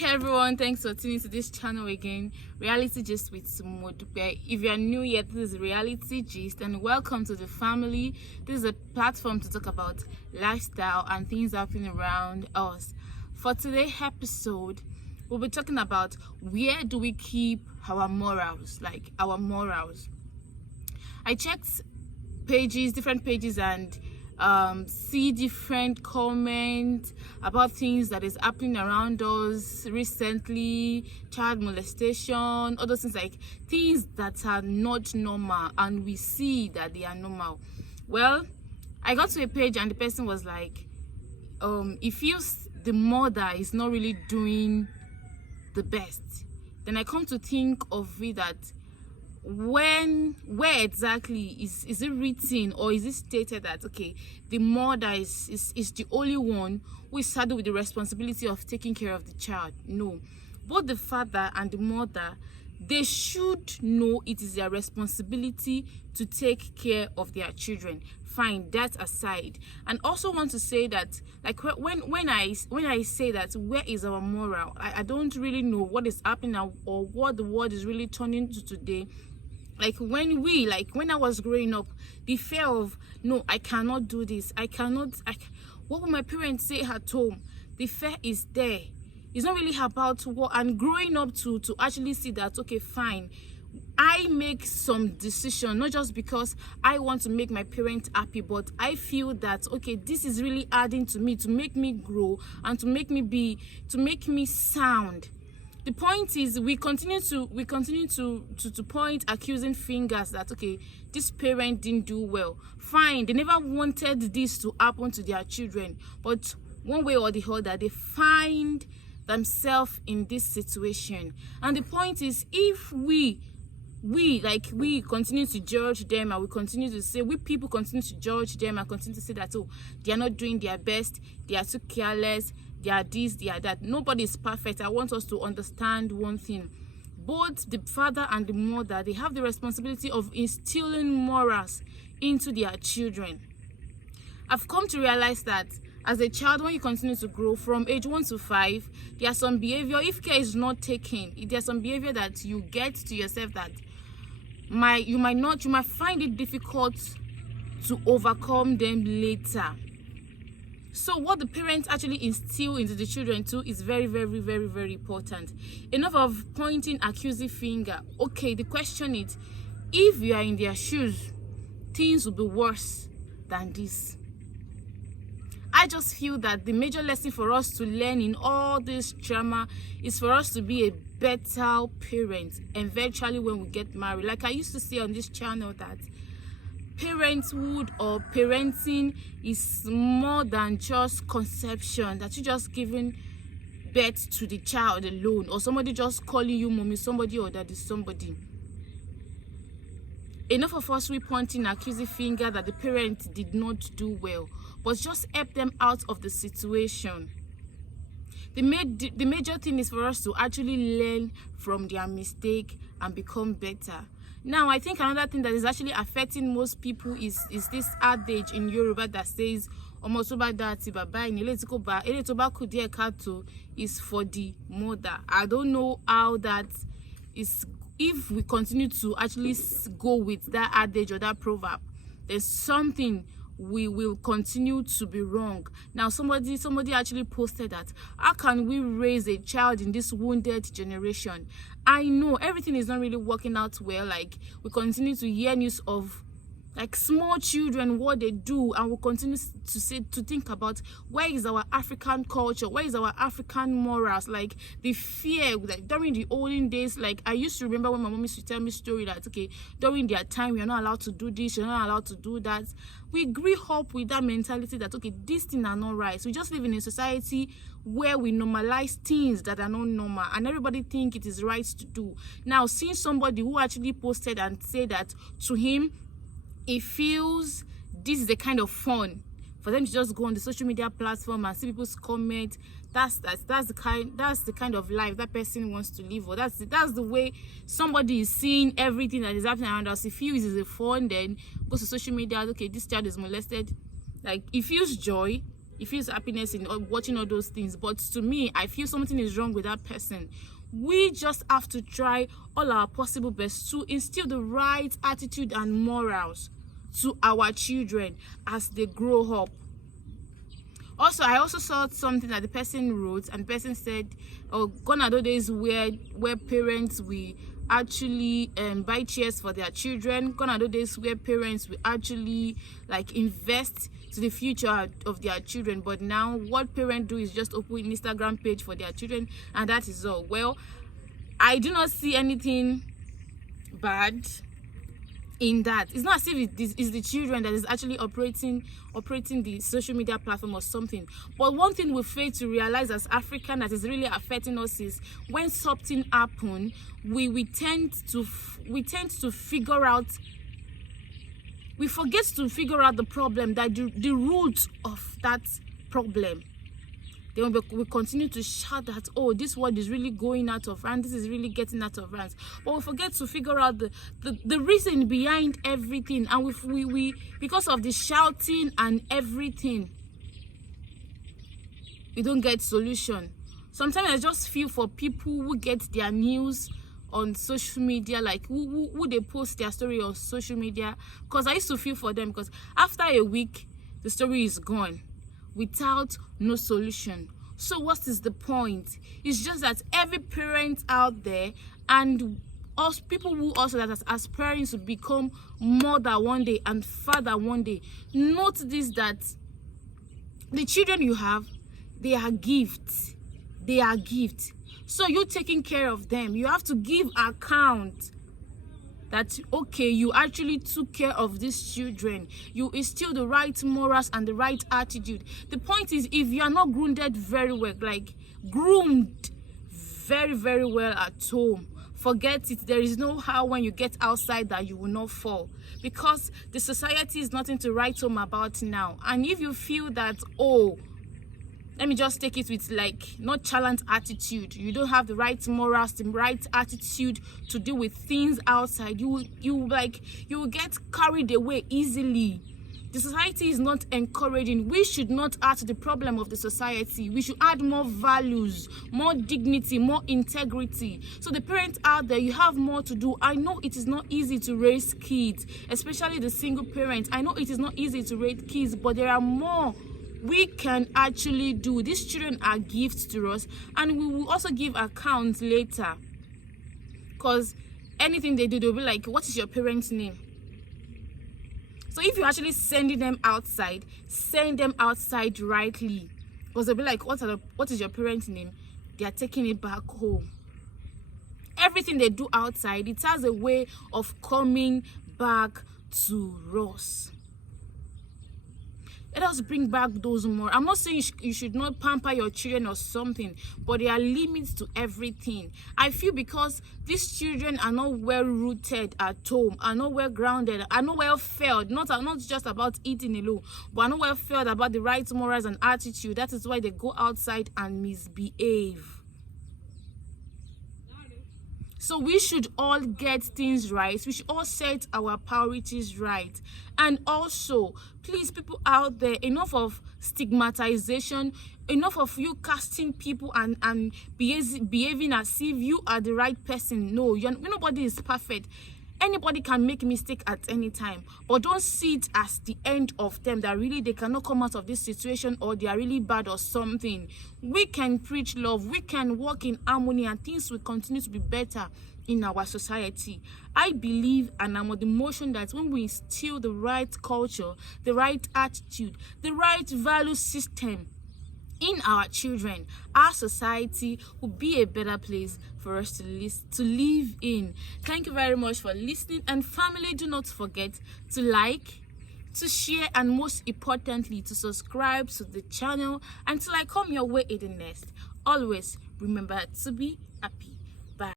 Hi everyone, thanks for tuning to this channel again. Reality Gist with Sumodupe. If you are new here, this is Reality Gist and welcome to the family. This is a platform to talk about lifestyle and things happening around us. For today's episode, we'll be talking about where do we keep our morals, like our morals. I checked different pages, and see different comments about things that is happening around us recently, child molestation, all those things, like things that are not normal and we see that they are normal. Well, I got to a page and the person was like, he feels the mother is not really doing the best. Then I come to think of it that where exactly is it written, or is it stated that okay, the mother is the only one who is saddled with the responsibility of taking care of the child? No, both the father and the mother, they should know it is their responsibility to take care of their children. Fine, that aside. And also want to say that, like, when I say that where is our moral, I don't really know what is happening now or what the world is really turning to today. Like when I was growing up, the fear of, no, I cannot do this, what will my parents say at home? The fear is there. It's not really about what, and growing up to actually see that, okay, fine, I make some decision, not just because I want to make my parents happy, but I feel that, okay, this is really adding to me, to make me grow and to make me sound. The point is, we continue to point accusing fingers that, okay, this parent didn't do well. Fine, they never wanted this to happen to their children, but one way or the other, they find themselves in this situation. And the point is, if we continue to judge them, and we continue to say, we people continue to judge them and continue to say that, oh, they are not doing their best, they are too careless, they are this, they are that. Nobody is perfect. I want us to understand one thing. Both the father and the mother, they have the responsibility of instilling morals into their children. I've come to realize that as a child, when you continue to grow from age 1 to 5, there are some behavior, if care is not taken, there's some behavior that you get to yourself that you might find it difficult to overcome them later. So what the parents actually instill into the children too is very, very, very, very important. Enough of pointing accusing finger. Okay, the question is, if you are in their shoes, things will be worse than this. I just feel that the major lesson for us to learn in all this drama is for us to be a better parent eventually when we get married. Like I used to say on this channel, that parenthood or parenting is more than just conception, that you're just giving birth to the child alone, or somebody just calling you mommy, somebody, or daddy, somebody. Enough of us pointing accusing finger that the parent did not do well, but just help them out of the situation. The major thing is for us to actually learn from their mistake and become better. Now, I think another thing that is actually affecting most people is this adage in Yoruba that says, is for the mother. I don't know how that is. If we continue to actually go with that adage or that proverb, there's something we will continue to be wrong. Now, somebody actually posted that, how can we raise a child in this wounded generation? I know everything is not really working out well. Like, we continue to hear news of like small children, what they do, and we'll continue to think about, where is our African culture, where is our African morals, like the fear, like during the olden days. Like I used to remember when my mom used to tell me story that, okay, during their time we are not allowed to do this, you're not allowed to do that. We grew up with that mentality that, okay, these things are not right. So we just live in a society where we normalize things that are not normal and everybody think it is right to do. Now, seeing somebody who actually posted and said that to him, he feels this is the kind of fun for them to just go on the social media platform and see people's comment. That's the kind of life that person wants to live, or that's the way somebody is seeing everything that is happening around us. He feels it's a fun, then goes to social media, okay, this child is molested. Like, he feels joy, he he feels happiness in watching all those things. But to me, I feel something is wrong with that person. We just have to try all our possible best to instill the right attitude and morals to our children as they grow up. Also, I also saw something that the person wrote, and the person said, oh, gone are those days where parents will actually buy chairs for their children. Gone are those days where parents will actually like invest to the future of their children. But now what parents do is just open an Instagram page for their children, and that is all. Well, I do not see anything bad in that. It's not as if it's the children that is actually operating the social media platform or something. But one thing we fail to realize as African that is really affecting us is when something happen, we tend to figure out, we forget to figure out the problem, that the root of that problem. Then we continue to shout that, oh, this world is really going out of hand, this is really getting out of hands. But we forget to figure out the reason behind everything. And we because of the shouting and everything, we don't get solution. Sometimes I just feel for people who get their news on social media, like who they post their story on social media, because I used to feel for them, because after a week the story is gone without no solution. So what is the point? It's just that every parent out there, and us people who also that are aspiring to become mother one day and father one day, note this, that the children you have, they are gifts. They are gifts. So you taking care of them, you have to give account that, okay, you actually took care of these children, you instill the right morals and the right attitude. The point is, if you are not groomed very well, like groomed very, very well at home, forget it. There is no how when you get outside that you will not fall, because the society is nothing to write home about now. And if you feel that, oh, let me just take it with like nonchalant attitude, you don't have the right morals, the right attitude to deal with things outside, you will get carried away easily. The society is not encouraging. We should not add to the problem of the society. We should add more values, more dignity, more integrity. So the parents out there, you have more to do. I know it is not easy to raise kids, especially the single parents. I know it is not easy to raise kids, but there are more we can actually do. These children are gifts to us, and we will also give accounts later, because anything they do, they'll be like, what is your parents' name? So if you're actually sending them outside, send them outside rightly, because they'll be like, what is your parents' name? They are taking it back home. Everything they do outside, it has a way of coming back to us. Let us bring back those more. I'm not saying you should not pamper your children or something, but there are limits to everything. I feel because these children are not well rooted at home, are not well grounded, are not well fed, not just about eating alone, but are not well fed about the right morals and attitude. That is why they go outside and misbehave. So we should all get things right. We should all set our priorities right. And also, please, people out there, enough of stigmatization, enough of you casting people and behaving as if you are the right person. No, nobody is perfect. Anybody can make a mistake at any time, but don't see it as the end of them, that really they cannot come out of this situation, or they are really bad or something. We can preach love, we can walk in harmony, and things will continue to be better in our society. I believe, and I'm on the motion, that when we instill the right culture, the right attitude, the right value system in our children, our society will be a better place for us to live in. Thank you very much for listening, and family, do not forget to like, to share, and most importantly to subscribe to the channel. Until I come your way in the next, always remember to be happy.